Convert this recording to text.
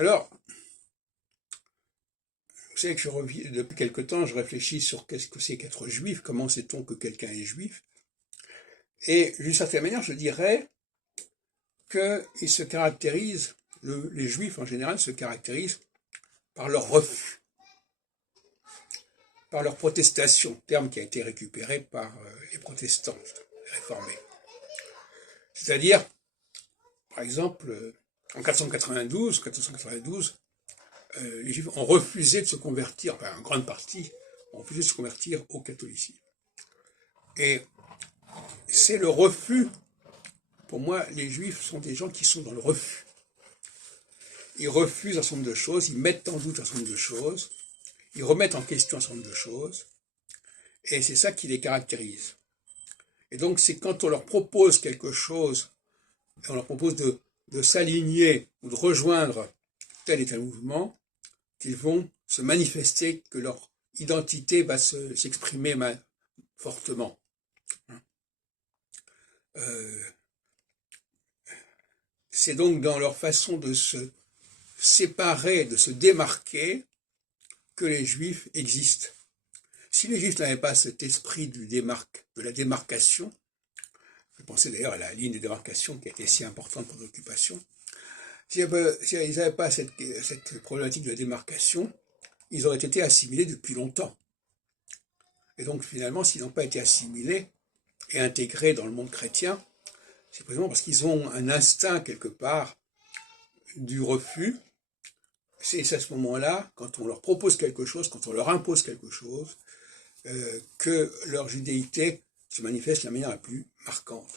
Alors, vous savez que depuis quelque temps, je réfléchis sur qu'est-ce que c'est qu'être juif, comment sait-on que quelqu'un est juif. Et d'une certaine manière, je dirais qu'ils se caractérisent, les juifs en général se caractérisent par leur refus, par leur protestation, terme qui a été récupéré par les protestants, les réformés. C'est-à-dire, par exemple, en 1492, les Juifs ont refusé de se convertir, enfin en grande partie, ont refusé de se convertir au catholicisme. Et c'est le refus, pour moi, les Juifs sont des gens qui sont dans le refus. Ils refusent un certain nombre de choses, ils mettent en doute un certain nombre de choses, ils remettent en question un certain nombre de choses, et c'est ça qui les caractérise. Et donc c'est quand on leur propose quelque chose, on leur propose de s'aligner ou de rejoindre tel et tel mouvement, qu'ils vont se manifester, que leur identité va s'exprimer fortement. C'est donc dans leur façon de se séparer, de se démarquer, que les Juifs existent. Si les Juifs n'avaient pas cet esprit de la démarcation, je pensais d'ailleurs à la ligne de démarcation qui a été si importante pour l'occupation, s'ils n'avaient pas cette problématique de la démarcation, ils auraient été assimilés depuis longtemps. Et donc finalement, s'ils n'ont pas été assimilés et intégrés dans le monde chrétien, c'est précisément parce qu'ils ont un instinct quelque part du refus. C'est à ce moment-là, quand on leur propose quelque chose, quand on leur impose quelque chose, que leur judéité se manifeste de la manière la plus marquante.